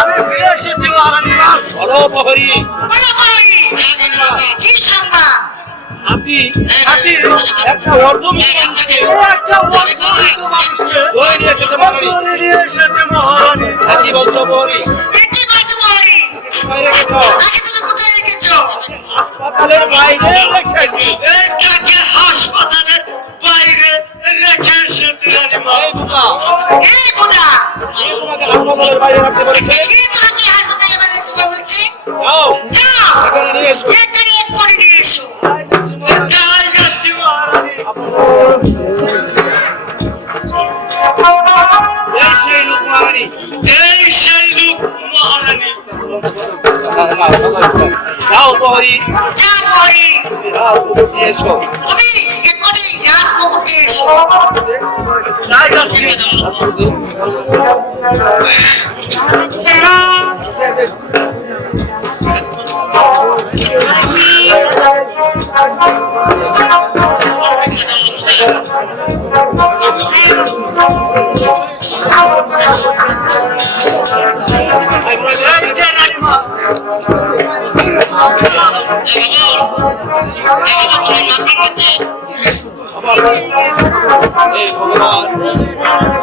আমি ফিরে এসেছি মহারানী। বলো প্রহরী, কি সংবাদ? আপনি একটা অর্ধমৃত মানুষকে ধরে নিয়ে এসেছে মহারানী। কি বলছো প্রহরী? কোথায় রেখেছো? কোথায় রেখেছো? হাসপাতালের বাইরে রেখেছি। হাসপাতালের বাইরে রেখে এসেছি রানীমা। এই বোকা, এই বুড়া কে তোমাকে হাসপাতালের বাইরে রাখতে বলেছে? কি তোমাকে হাসপাতালের বাইরে রাখতে বলছি? যাও, যাও এখানে নিয়ে এসো। এখানে করে নিয়ে এসো। যাই যাচ্ছি মহারানী। এই সেই লোক মহারানী। এই সেই লোক মহারানী। যাও প্রহরী, যা মহারানী, যাও নিয়ে এসো। তুমি এক্ষুনি রাজভবনে নিয়ে এসো। যাই যাচ্ছি।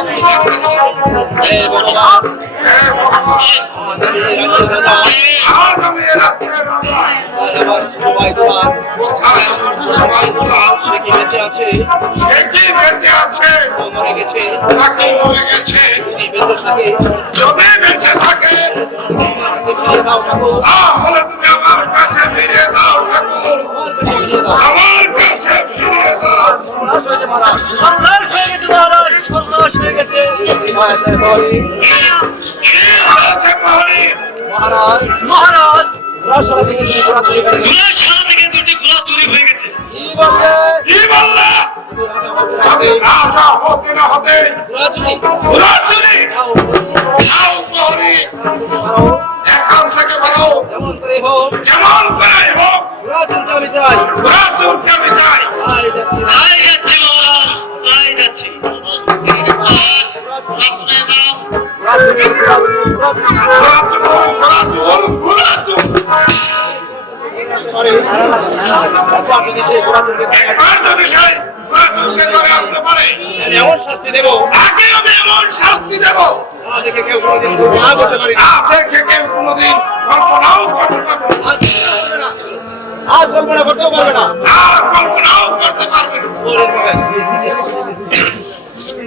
এই ভগবান, এই ভগবান, আমাদের এই রাজ্যের রাজা, আজ আমি এ রাজ্যের রাজা। আমার ছোট ভাই দোলাল, কোথায় আমার ছোট ভাই দুলাল? সে কি বেঁচে আছে? সে কি বেঁচে আছে ও মরে গেছে? নাকি মরে গেছে? যদি বেঁচে থাকে যদি বেঁচে থাকে আমার কাছে ফিরিয়ে দাও ঠাকুর। তাহলে তুমি আমার কাছে ফিরিয়ে দাও ঠাকুর। আমার কাছে ফিরিয়ে দাও। আমার কাছে ফিরিয়ে দাও। সর্বনাশ হয়েছে মহারাজ। সর্বনাশ হয়ে গেছে মহারাজ, সর্বনাশ হয়ে গেছে। কি হয়েছে প্রহরী? কি হয়েছে প্রহরী? মহারাজ, মহারাজ, ঘোড়াশালা থেকে তুমি ঘোড়া চুরি করেছো। ঘোড়াশালা থেকে দুটি ঘোড়া চুরি হয়ে গেছে। কি বললে? কি বললে? আমি রাজা হতে না হতে ঘোড়া চুরি? ঘোড়া চুরি? যাও, যাও প্রহরী, যাও, এখান থেকে বেরো। যেমন করে হোক যেমন করে হোক ঘোড়া চুরতে আমি চাই। ঘোড়া চুরকে আমি চাই। আর যাচ্ছি না। তাই যাচ্ছি মহারাজ, তাই যাচ্ছি। ঘোড়া চুরি, ঘোড়া চুরি, ঘোড়া চুরি। ঘোড়া চুর, ঘোড়া চুর, ঘোড়া চুর। পারে। একবার যদি সেই ঘোড়া চুরকে ধরে একবার যদি সেই ঘোড়া চুরকে ধরে আনতে পারে, আমি এমন শাস্তি দেবো তাকে আমি এমন শাস্তি দেব, তা দেখে কেউ কোনোদিন কল্পনা করতে পারি না। না দেখে কেউ কোনোদিন কল্পনাও করতে পারবে না। আজ কল্পনা করতেও পারবে না। আর কল্পনাও করতে পারবে না। ওরে বাবা।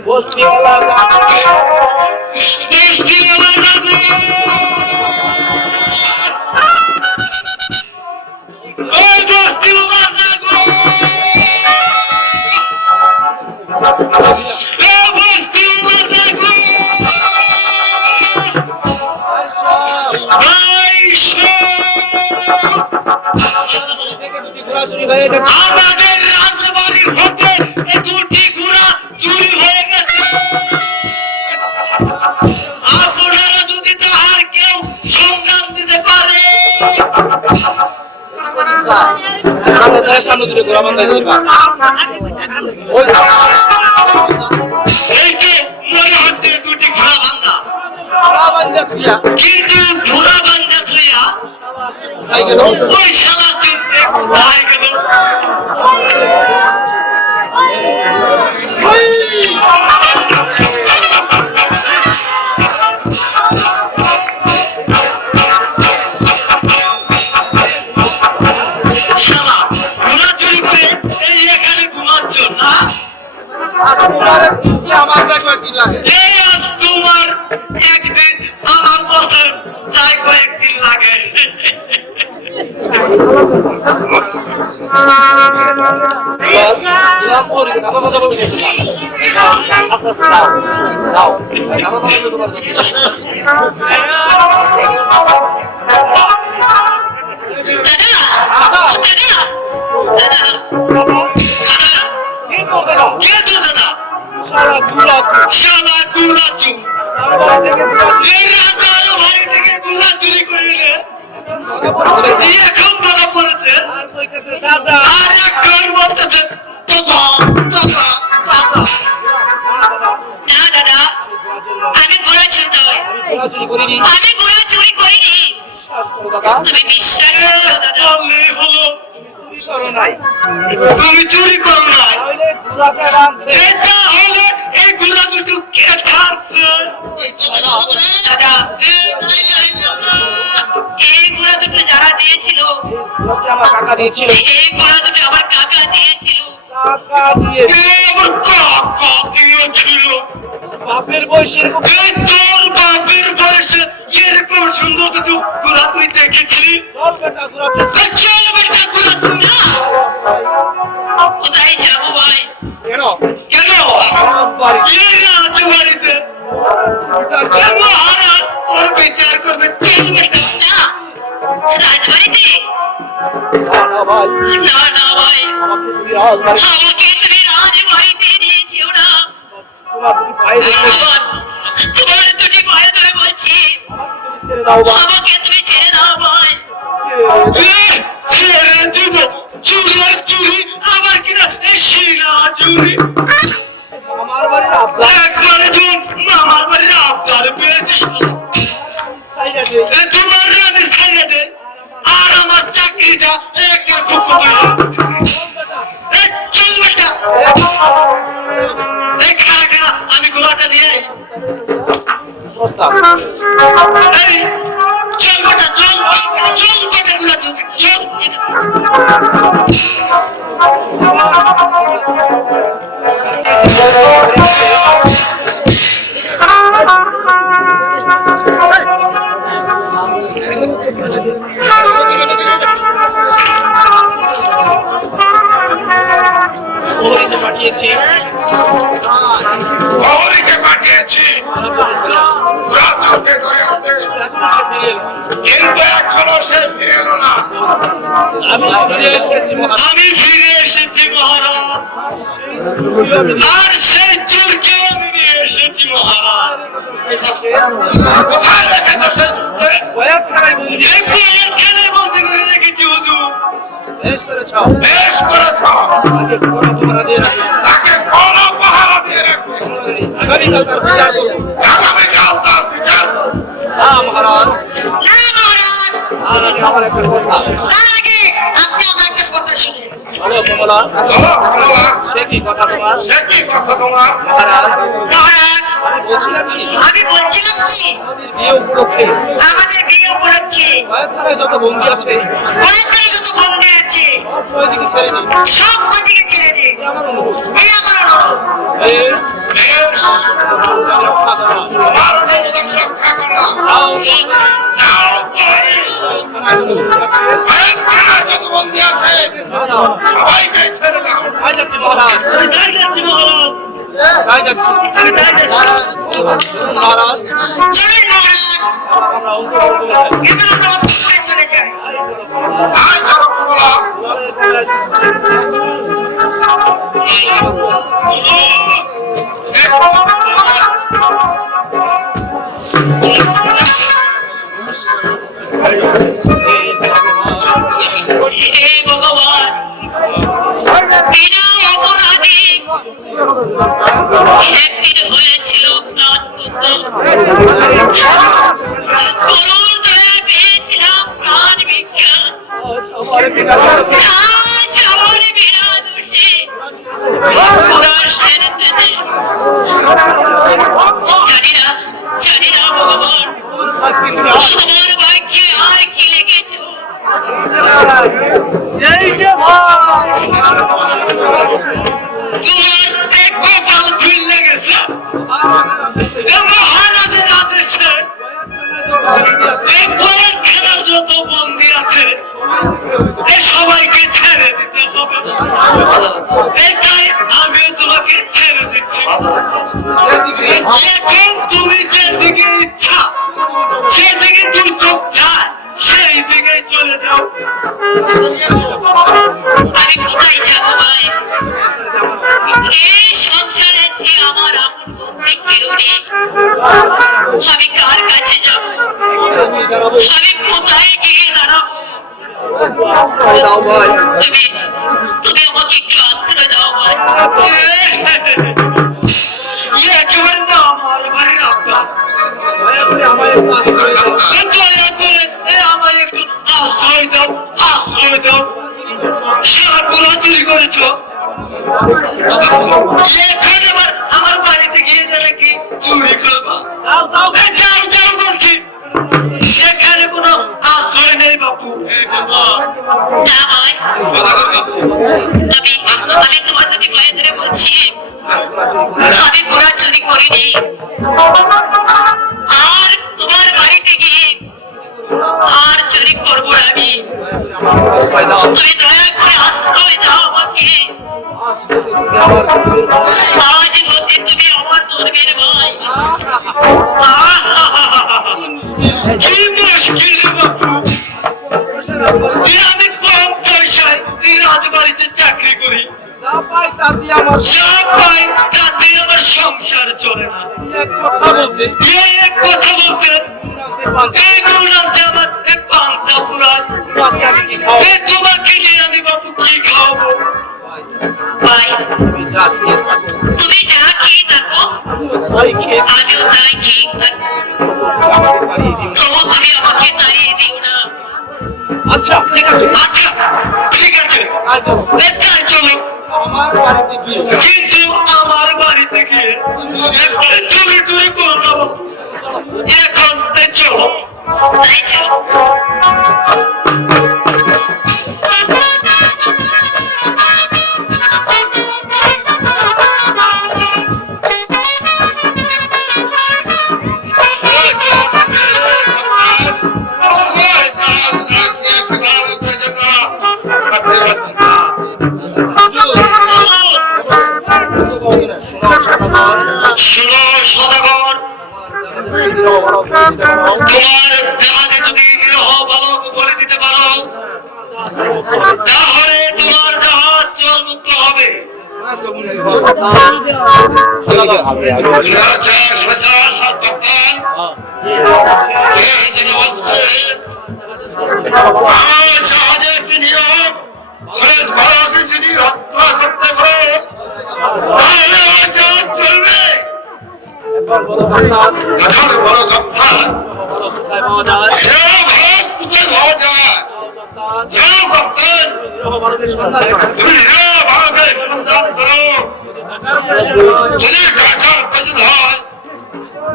বস্তিওয়ালা জাগো, বস্তিওয়ালা জাগো, ওই বস্তিওয়ালা জাগো, ও বস্তিওয়ালা জাগো, আইসো। ঘোড়া চুরি হয়ে গেছে। আমাদের রাজবাড়ির হতে দুটি ঘোড়া চুরি হয়ে গেছে। আপনারা যদি তাহার কেউ সংবাদ দিতে পারে, সামনে যায়, সামনে দুটো ঘোড়া বান্ধা দিবা। ওই এই যে মনে হচ্ছে দুটি ঘোড়া বান্ধা, ঘোড়া বান্ধা থুইয়া কিন্তু ঘোড়া বান্ধা থইয়া খাই গেল। ওই শালা চিনতে কোথায় গেল? শালা ঘোড়া চুরি করে এই এখানে ঘুমাচ্ছ না? আমার দেখো কি লাগে। এই আজ তোমার একদিন, আমার বছর যাই কয়েকদিন লাগে। আস্তে আস্তে যাও, যাও। দাদা দাদা তো তোমার যাচ্ছে। কি করতে দাও? কে তোর দাদা? সারা ঘুরা শালা গুড়া চুর। তারপর থেকে ঘুরা এই রাজার বাড়ি থেকে গুড়া চুরি করে এনে পড়েছে। এখন ধরা পড়েছে। আর কইতেছে দাদা আর এখন বলতেছে দাদা, দাদা, দাদা। না দাদা, আমি ঘোড়া চুর নই। চুরি করিনি। আমি ঘোড়া চুরি করিনি। বিশ্বাস করো দাদা। তুমি বিশ্বাস করো দাদা। বললেই হলো। চুরি করো নাই। তুমি চুরি করো না। তাহলে ঘোড়াটা রাখছে। এটা হলো এই ঘোড়া দুটো কে খাচ্ছে? দাদা, এই ঘোড়া দুটো যারা দিয়েছিল, ঘোড়াটা আমার কাকা দিয়েছিল। এই ঘোড়া দুটো আমার কাকা দিয়েছিল। কাকা দিয়ে আমার কাকা দিয়েছিল। বাপের বয়স এরকম। এই তোর বাপের বয়সে এরকম সুন্দর দুটো ঘোড়া তুই দেখেছিলি? চল বেটা ঘোড়া চুরি। চল বেটা ঘোড়া তুই না। কোথায় যাবো ভাই? কেন? কেন? রাজবাড়ি। এই রাজবাড়িতে বিচার এ মহারাজ ওর বিচার করবে। চল বেটা না। রাজবাড়িতে? না ভাই, না না ভাই, আমাকে তুমি রাজবাড়ি আমাকে তুমি রাজবাড়িতে নিয়েছিও না। তোমার দুটি পায়ে ধরে তোমার দুটি পায়ে ধরে বলছি, তুমি ছেড়ে দাও বা আমাকে তুমি ছেড়ে দাও ভাই। ছেড়ে দিব? চুরি আর চুরি, আমার কিনা শিরা চুরি। আমার বাড়ির আব্বা একবারে যখন মামার বাড়ির আবদার পেয়েছিস, সাইডে দে। তোমার রাতে ছেড়ে দে, আর আমার চাকরিটা একের ফুকু দিল। চল বেটা, এই খাড়া খাড়া, আমি ঘোড়াটা নিয়ে আই। প্রস্তাব। এই, চল বেটা, চল চল বেটা, ঘোড়া চল। প্রহরীকে পাঠিয়েছি। প্রহরীকে পাঠিয়েছি ঘোড়া চোরকে ধরে আনতে, এখনো সে ফিরে এলো না। কিন্তু এখনো সে ফিরে এলো না। আমি ফিরে এসেছি মহারাজ। আমি ফিরে এসেছি মহারাজ, আর সেই চোরকে আমি নিয়ে এসেছি মহারাজ। কোথায় রেখেছো সেই চোরকে? কয়েকখানায় বন্দি। এই কোয়েলখানায় বন্দি করে রেখেছি হুজুর। বেশ করেছ। বেশ করেছ। আগে বড় পাহারা দিয়ে রাখবে। তাকে বড় পাহারা দিয়ে রাখবে। আগামীকাল তার বিচার করবো। আগামীকাল তার বিচার করবে। না মহারাজ, না মহারাজ, আর আগে আমার একটা কথা। তার আগে আপনি আমার একটা কথা শুনেন। বলো কমলা, কমলা, সে কি কথা তোমার? সে কি কথা তোমার? মহারাজ, মহারাজ, আমি বলছিলাম কি আমি বলছিলাম কি, আমাদের বিয়ে উপলক্ষে আমাদের বিয়ে উপলক্ষে কয়েকখানায় যত বন্দি আছে কয়েকখানে যত বন্দি আছে, সব কয়েকদিকে ছেড়ে দিই। সব কয়দিকে ছেড়ে দে। এটা আমার অনুরোধ। এই আমার অনুরোধ। বেশ, বেশ, রক্ষা করো। তোমার অনুমোদন রক্ষা করলাম। যাও, যাও, প্রহরী। কয়েকখানায় যত বন্দি আছে কয়েকখানায় যত বন্দী আছে ছেড়ে দাও। সবাইকে ছেড়ে দাও। তাই যাচ্ছি মহারাজ, আমি তাই যাচ্ছি মহারাজ, তাই যাচ্ছি। আমি তাই যাচ্ছি। চলুন মহারাজ, চলেন মহারাজ, আমরা অন্তর চলে যাই। এবার আমরা অন্তঃপুরে চলে যাই। আয় চলো কমলা। হে ভগবান, বিনা অপরাধে একদিন হয়েছিল করুণ দয়া পেয়েছিলাম প্রাণ ভিক্ষা। আজ আমার বিনা দোষে পুরার সেরে টেনে। জানি না ভগবান, আমার ভাগ্যে আর কি লিখেছ। এই যে ভাই, তোমার এক কপাল খুললে গেছে। এ মহারাজের আদেশে এই কয়েকখানার যত বন্দী আছে এই সবাইকে ছেড়ে দিতে হবে। এটাই আমি তোমাকে ছেড়ে দিচ্ছি। এখন তুমি যেদিকে ইচ্ছা সেদিকে দুই চোখ যায় সেই দিকে চলে যাও। আমি কোথায় যাবো ভাই? এই সংসারে যে আমার আপন বন্ধু কেউ নেই। আমি কার কাছে যাব? আমি কোথায় গিয়ে দাঁড়াবো? তুমি আমাকে একটু আশ্রয় দাও ভাই। একেবারে না আমার বাড়ির আবদার। দয়া করে আমায় একটু দয়া করে আমায় একটু আশ্রয় দাও, আশ্রয় দাও। সারা কোরআন চুরি করেছ, এখন আবার আমার বাড়িতে গিয়ে জানে কি চুরি করবা? যাও যাও বলছি, সেখানে কোনো আশ্রয় নেই বাপু। না ভাই, আমি তোমার প্রতি ভয় ধরে বলছি, আমি কোরআন চুরি করিনি। আর তোমার বাড়িতে গিয়ে আর চুরি করবো না আমি। তুমি দয়া করে আশ্রয় দাও আমাকে। আজ হতে তুমি আমার ধর্মের ভাই। কি মুশকিল রে বাপু, আমি কম পয়সায় এই রাজবাড়িতে চাকরি করি, যা পাই তাতে আমার সংসার চলে না। এক কথা বলতে এই নুনাতে আমার পান্তা পুরায়, তোমাকে নিয়ে আমি বাপু কি খাওয়াবো? ভাই, তুমি যা খেয়ে থাকো, আমিও তাই খেয়ে থাকবো। তবু তুমি আমাকে তাড়িয়ে দিও না। আচ্ছা ঠিক আছে, আচ্ছা ঠিক আছে, এটাই চলো আমার বাড়িতে গিয়ে। কিন্তু আমার বাড়িতে গিয়ে চুরি টুরি করো না বাপু, এখন চলো। তাই চলো। শোনো সদাগর, তোমার জাহাজে যদি নিরহ বালক বলে দিতে পারো, তাহলে তোমার জাহাজ জলমুক্ত হবে। জাহাজে একটি নিয়ম, যদি হত্যা করতে পারো তাহলে আমার জাহাজ চলবে। এখন বড় কথা, তুমি ভারতের সন্ধান করো, যদি টাকার প্রয়োজন হয়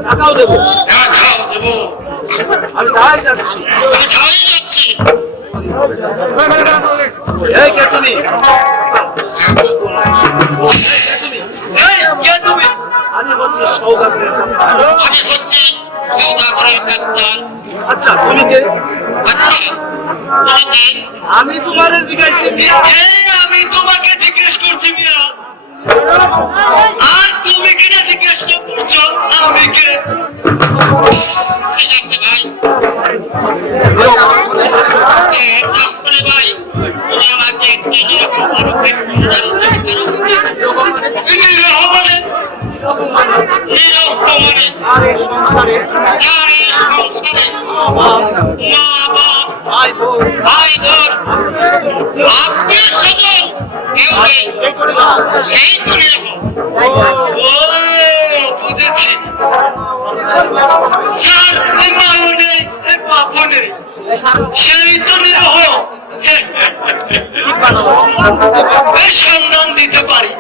টাকাও দেবো। আমি তাই যাচ্ছি। এই কে তুমি? আমি হচ্ছি সৌদাগরের কাপ্তান। আচ্ছা তুমি কে? আমি তোমারে জিজ্ঞাসি মিয়া। আমি তোমাকে জিজ্ঞেস করছি মিয়া, আর তুমি কিনা জিজ্ঞেস করছো আমি কে? ভাই তুমি আমাকে একটি আরে সংসারে মা বাপ ভাই বোন আত্মীয়-স্বজন কেউ নেই, সেই করে রাখো। ও বুঝেছি, যার মাও নেই বাপও নেই, সেই তো নিরহ সন্ধান দিতে পারি।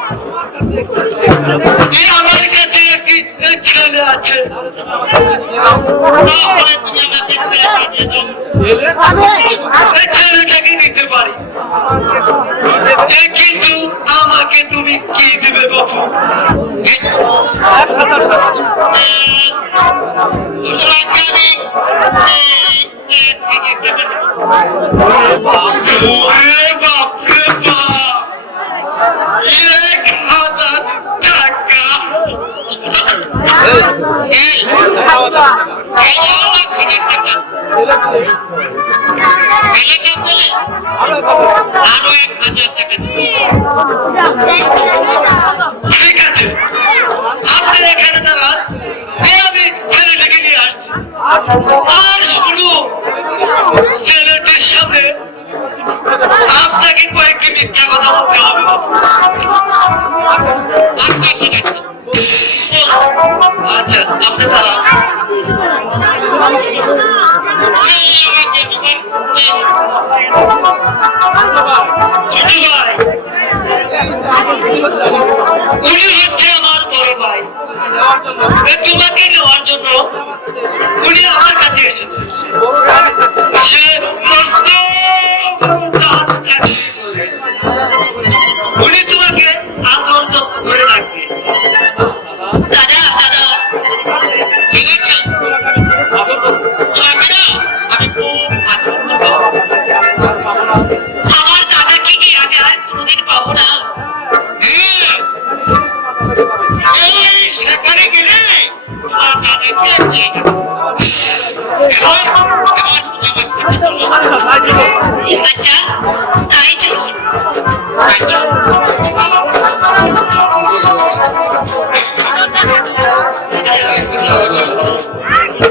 আমার কাছে একটি ছেলে আছে, তাহলে তুমি আমাকে ছেলেটা দিয়ে দাও, ছেলেটাকে দিতে পারি। কিন্তু আমাকে তুমি কি দিবে বাপু? 1000 টাকা। ঠিক আছে, আপনি এখানে দাঁড়ান, আমি ছেলেটাকে নিয়ে আসছি। আর শুনো, ছেলেটির সামনে আপনাকে কয়েকটি মিথ্যা কথা বলতে হবে। আচ্ছা আপনি দাঁড়ান। ছোট ভাই উনি হচ্ছে আমার বড় ভাই। তোমাকে নেওয়ার জন্য উনি আমার কাছে এসেছে। সে মস্ত উনি তোমাকে আদর যত্ন করে রাখবে। দাদা দাদা ঠিক আছে? তোমাকে না আমি খুব আদর করবো। আমার দাদাকে কি আমি আর কোনোদিন পাবো না? হ্যাঁ, এই সেখানে গেলে তোমার দাদাকে পেয়ে যাবে। এবার তুমি আমার সাথে চলো। আচ্ছা তাই চলুন। Thank you.